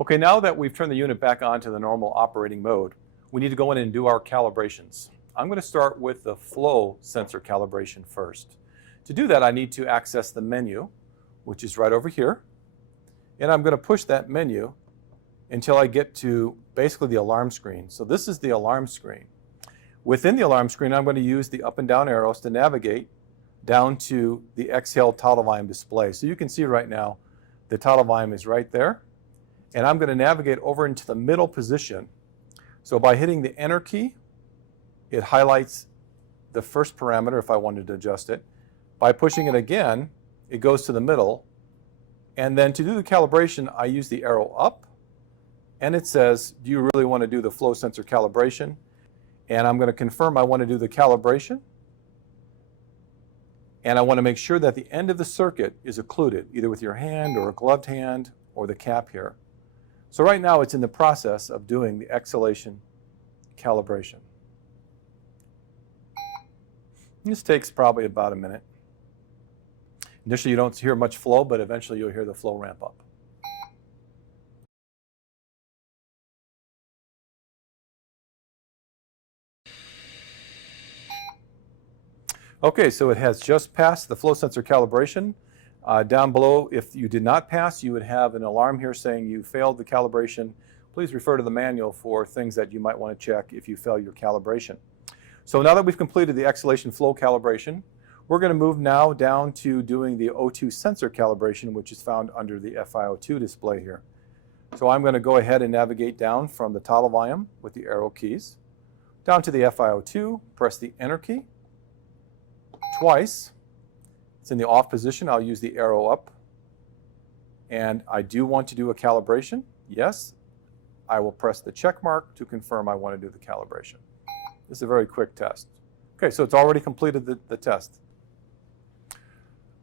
Okay, now that we've turned the unit back on to the normal operating mode, we need to go in and do our calibrations. I'm going to start with the flow sensor calibration first. To do that, I need to access the menu, which is right over here. And I'm going to push that menu until I get to basically the alarm screen. So this is the alarm screen. Within the alarm screen, I'm going to use the up and down arrows to navigate down to the exhale total volume display. So you can see right now the total volume is right there. And I'm going to navigate over into the middle position. So by hitting the enter key, it highlights the first parameter if I wanted to adjust it. By pushing it again, it goes to the middle. And then to do the calibration, I use the arrow up. And it says, do you really want to do the flow sensor calibration? And I'm going to confirm I want to do the calibration. And I want to make sure that the end of the circuit is occluded, either with your hand or a gloved hand or the cap here. So right now it's in the process of doing the exhalation calibration. This takes probably about a minute. Initially you don't hear much flow, but eventually you'll hear the flow ramp up. Okay, so it has just passed the flow sensor calibration. Down below, if you did not pass, you would have an alarm here saying you failed the calibration. Please refer to the manual for things that you might want to check if you fail your calibration. So now that we've completed the exhalation flow calibration, we're going to move now down to doing the O2 sensor calibration, which is found under the FiO2 display here. So I'm going to go ahead and navigate down from the toggle volume with the arrow keys, down to the FiO2, press the enter key twice. It's in the off position. I'll use the arrow up. And I do want to do a calibration. Yes. I will press the check mark to confirm I want to do the calibration. This is a very quick test. Okay, so it's already completed the test.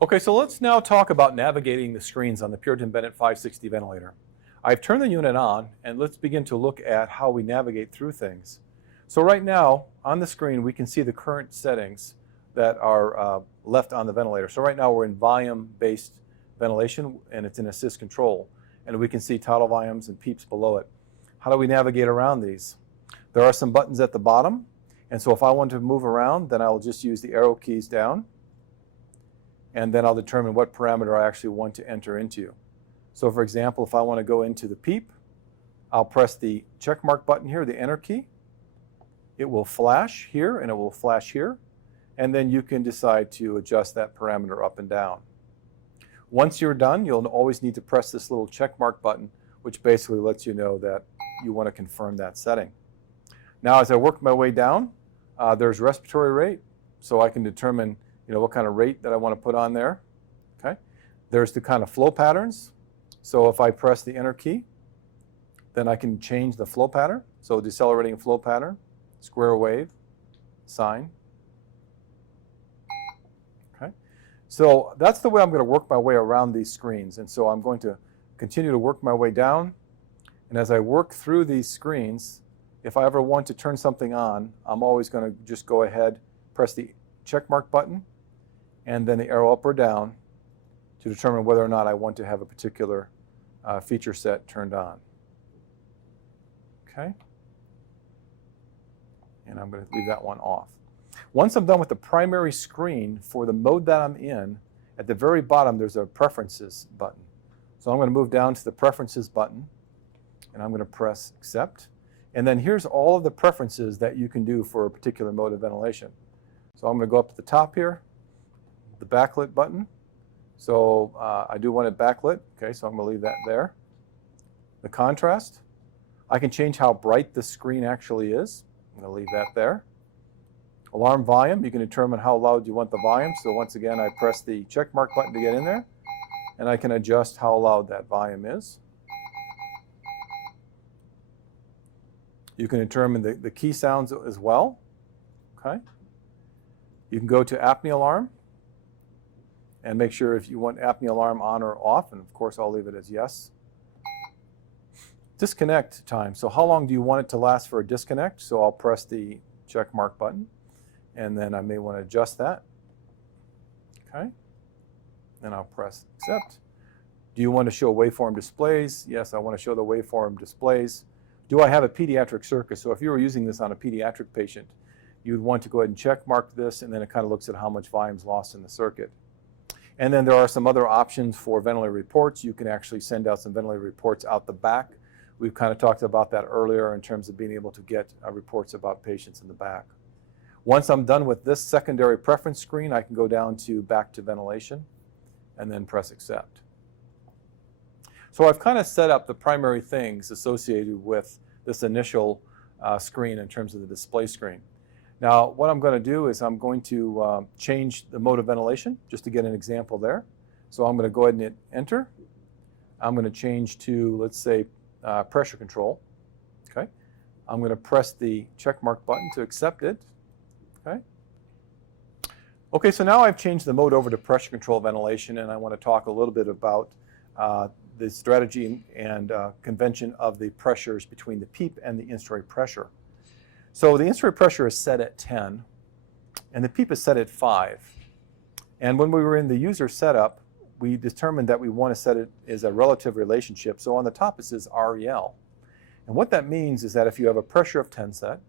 Okay, so let's now talk about navigating the screens on the Puritan Bennett 560 ventilator. I've turned the unit on, and let's begin to look at how we navigate through things. So right now, on the screen, we can see the current settings that are left on the ventilator. So right now we're in volume-based ventilation, and it's in assist control. And we can see total volumes and peeps below it. How do we navigate around these? There are some buttons at the bottom. And so if I want to move around, then I'll just use the arrow keys down. And then I'll determine what parameter I actually want to enter into. So for example, if I want to go into the peep, I'll press the check mark button here, the enter key. It will flash here, and it will flash here. And then you can decide to adjust that parameter up and down. Once you're done, you'll always need to press this little check mark button, which basically lets you know that you want to confirm that setting. Now, as I work my way down, there's respiratory rate, so I can determine what kind of rate that I want to put on there. Okay. There's the kind of flow patterns. So if I press the enter key, then I can change the flow pattern. So decelerating flow pattern, square wave, sine. So that's the way I'm going to work my way around these screens. And so I'm going to continue to work my way down. And as I work through these screens, if I ever want to turn something on, I'm always going to just go ahead, press the check mark button, and then the arrow up or down to determine whether or not I want to have a particular feature set turned on. Okay? And I'm going to leave that one off. Once I'm done with the primary screen for the mode that I'm in, at the very bottom there's a Preferences button. So I'm going to move down to the Preferences button, and I'm going to press Accept. And then here's all of the preferences that you can do for a particular mode of ventilation. So I'm going to go up to the top here, the backlit button. So I do want it backlit, okay, so I'm going to leave that there. The contrast, I can change how bright the screen actually is. I'm going to leave that there. Alarm volume, you can determine how loud you want the volume. So once again, I press the check mark button to get in there, and I can adjust how loud that volume is. You can determine the key sounds as well. Okay. You can go to apnea alarm and make sure if you want apnea alarm on or off, and of course I'll leave it as yes. Disconnect time. So how long do you want it to last for a disconnect? So I'll press the check mark button, and then I may want to adjust that. Okay. Then I'll press accept. Do you want to show waveform displays? Yes, I want to show the waveform displays. Do I have a pediatric circuit? So if you were using this on a pediatric patient, you'd want to go ahead and check mark this, and then it kind of looks at how much volume is lost in the circuit. And then there are some other options for ventilator reports. You can actually send out some ventilator reports out the back. We've kind of talked about that earlier in terms of being able to get reports about patients in the back. Once I'm done with this secondary preference screen, I can go down to back to ventilation and then press accept. So I've kind of set up the primary things associated with this initial screen in terms of the display screen. Now, what I'm going to do is I'm going to change the mode of ventilation, just to get an example there. So I'm going to go ahead and hit enter. I'm going to change to, let's say, pressure control. Okay. I'm going to press the check mark button to accept it. Okay. Okay, so now I've changed the mode over to pressure control ventilation, and I want to talk a little bit about the strategy and convention of the pressures between the PEEP and the instory pressure. So the instory pressure is set at 10, and the PEEP is set at 5. And when we were in the user setup, we determined that we want to set it as a relative relationship. So on the top it says REL. And what that means is that if you have a pressure of 10 set,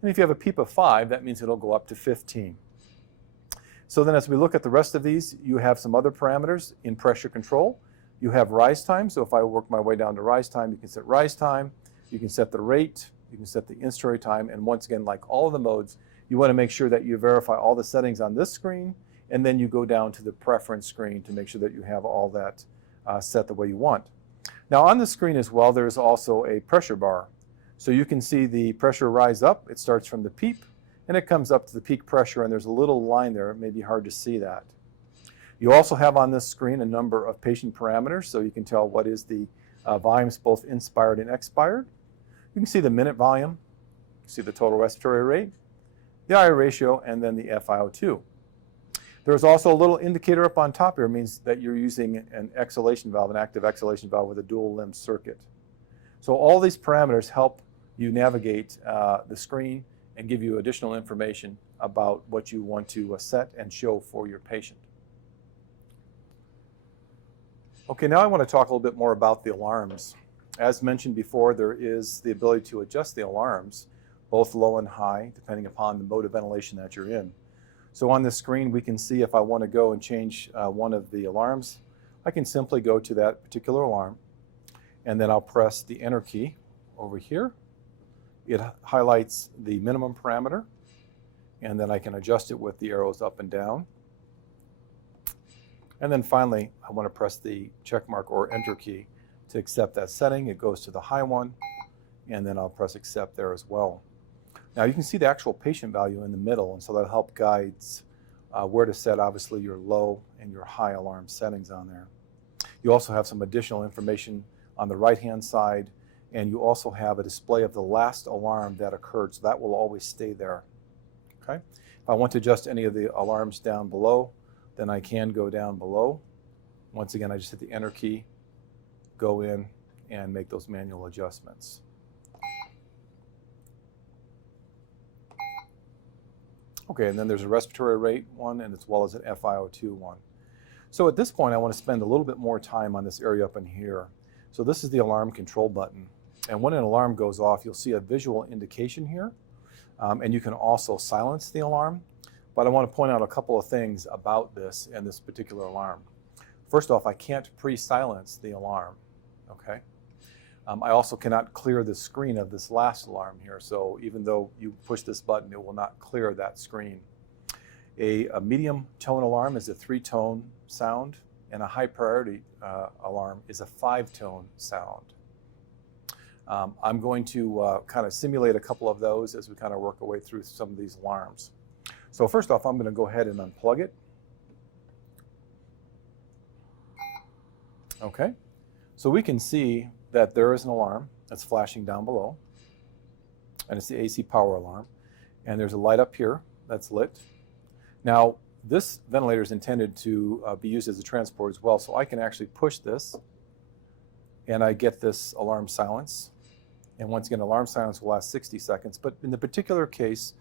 and if you have a PEEP of 5, that means it'll go up to 15. So then as we look at the rest of these, you have some other parameters in pressure control. You have rise time. So if I work my way down to rise time, you can set rise time, you can set the rate, you can set the in-story time, and once again, like all of the modes, you want to make sure that you verify all the settings on this screen, and then you go down to the preference screen to make sure that you have all that set the way you want. Now on the screen as well, there's also a pressure bar. So you can see the pressure rise up. It starts from the PEEP, and it comes up to the peak pressure, and there's a little line there. It may be hard to see that. You also have on this screen a number of patient parameters, so you can tell what is the volumes both inspired and expired. You can see the minute volume, you can see the total respiratory rate, the I ratio, and then the FiO2. There's also a little indicator up on top here. It means that you're using an exhalation valve, an active exhalation valve with a dual limb circuit. So all these parameters help you navigate the screen and give you additional information about what you want to set and show for your patient. Okay, now I want to talk a little bit more about the alarms. As mentioned before, there is the ability to adjust the alarms, both low and high, depending upon the mode of ventilation that you're in. So on this screen, we can see if I want to go and change one of the alarms, I can simply go to that particular alarm, and then I'll press the enter key over here. It highlights the minimum parameter, and then I can adjust it with the arrows up and down. And then finally, I want to press the check mark or enter key to accept that setting. It goes to the high one, and then I'll press accept there as well. Now you can see the actual patient value in the middle, and so that helps guides where to set obviously your low and your high alarm settings on there. You also have some additional information on the right-hand side, and you also have a display of the last alarm that occurred, so that will always stay there. Okay? If I want to adjust any of the alarms down below, then I can go down below. Once again, I just hit the enter key, go in, and make those manual adjustments. Okay, and then there's a respiratory rate one, and as well as an FiO2 one. So at this point, I want to spend a little bit more time on this area up in here. So this is the alarm control button. And when an alarm goes off, you'll see a visual indication here. And you can also silence the alarm. But I want to point out a couple of things about this and this particular alarm. First off, I can't pre-silence the alarm. Okay. I also cannot clear the screen of this last alarm here. So even though you push this button, it will not clear that screen. A medium tone alarm is a 3-tone sound, and a high priority alarm is a 5-tone sound. I'm going to kind of simulate a couple of those as we kind of work our way through some of these alarms. So first off, I'm going to go ahead and unplug it. Okay, so we can see that there is an alarm that's flashing down below, and it's the AC power alarm, and there's a light up here that's lit. Now, this ventilator is intended to be used as a transport as well, so I can actually push this, and I get this alarm silence. And once again, alarm silence will last 60 seconds, but in the particular case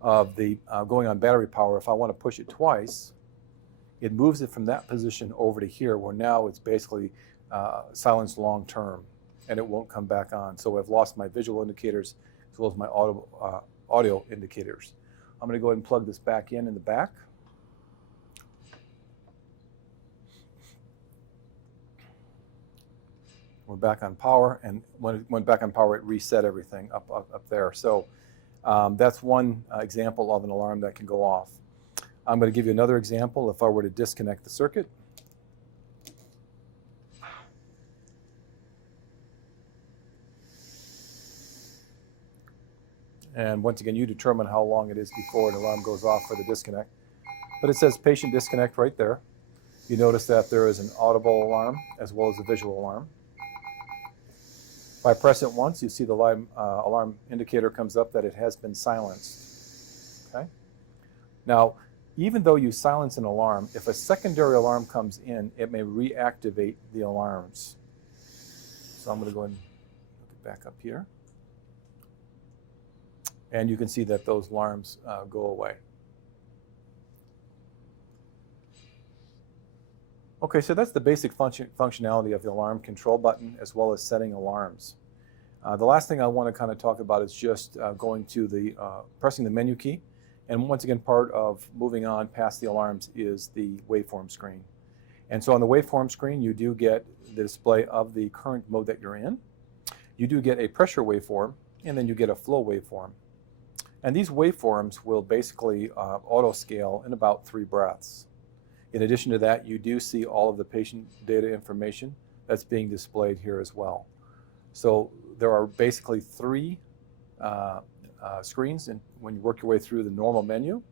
of the going on battery power, if I want to push it twice, it moves it from that position over to here, where now it's basically silenced long term, and it won't come back on. So I've lost my visual indicators as well as my audio indicators. I'm going to go ahead and plug this back in the back. We're back on power, and when it went back on power, it reset everything up there. So that's one example of an alarm that can go off. I'm going to give you another example if I were to disconnect the circuit. And once again, you determine how long it is before an alarm goes off for the disconnect. But it says patient disconnect right there. You notice that there is an audible alarm as well as a visual alarm. If I press it once, you see the alarm indicator comes up that it has been silenced. Okay? Now, even though you silence an alarm, if a secondary alarm comes in, it may reactivate the alarms. So I'm going to go ahead and look it back up here. And you can see that those alarms go away. Okay, so that's the basic functionality of the alarm control button as well as setting alarms. The last thing I want to kind of talk about is just going to the pressing the menu key. And once again, part of moving on past the alarms is the waveform screen. And so on the waveform screen, you do get the display of the current mode that you're in. You do get a pressure waveform, and then you get a flow waveform. And these waveforms will basically auto-scale in about 3 breaths. In addition to that, you do see all of the patient data information that's being displayed here as well. So there are basically 3 screens, and when you work your way through the normal menu,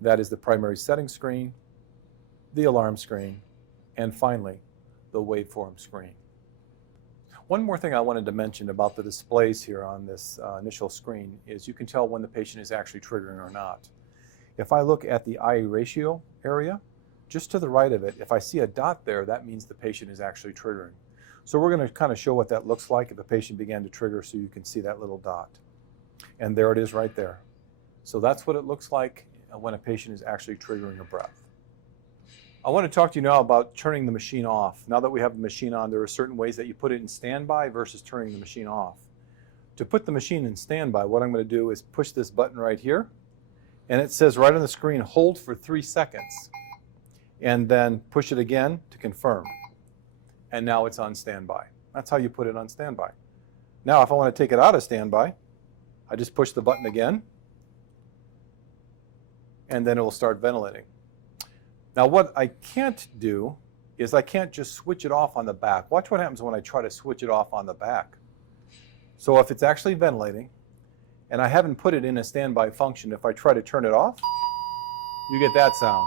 that is the primary setting screen, the alarm screen, and finally, the waveform screen. One more thing I wanted to mention about the displays here on this initial screen is you can tell when the patient is actually triggering or not. If I look at the eye ratio area, just to the right of it, if I see a dot there, that means the patient is actually triggering. So we're going to kind of show what that looks like if the patient began to trigger so you can see that little dot. And there it is right there. So that's what it looks like when a patient is actually triggering a breath. I want to talk to you now about turning the machine off. Now that we have the machine on, there are certain ways that you put it in standby versus turning the machine off. To put the machine in standby, what I'm going to do is push this button right here, and it says right on the screen, hold for 3 seconds, and then push it again to confirm. And now it's on standby. That's how you put it on standby. Now, if I want to take it out of standby, I just push the button again, and then it will start ventilating. Now, what I can't do is I can't just switch it off on the back. Watch what happens when I try to switch it off on the back. So if it's actually ventilating, and I haven't put it in a standby function, if I try to turn it off, you get that sound,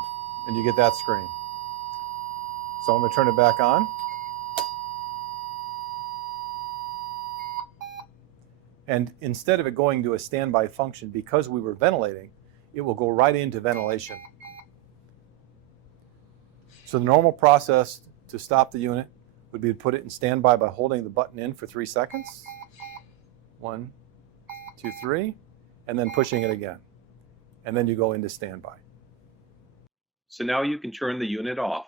and you get that screen. So I'm going to turn it back on. And instead of it going to a standby function, because we were ventilating, it will go right into ventilation. So the normal process to stop the unit would be to put it in standby by holding the button in for 3 seconds. 1, 2, 3, and then pushing it again. And then you go into standby. So now you can turn the unit off.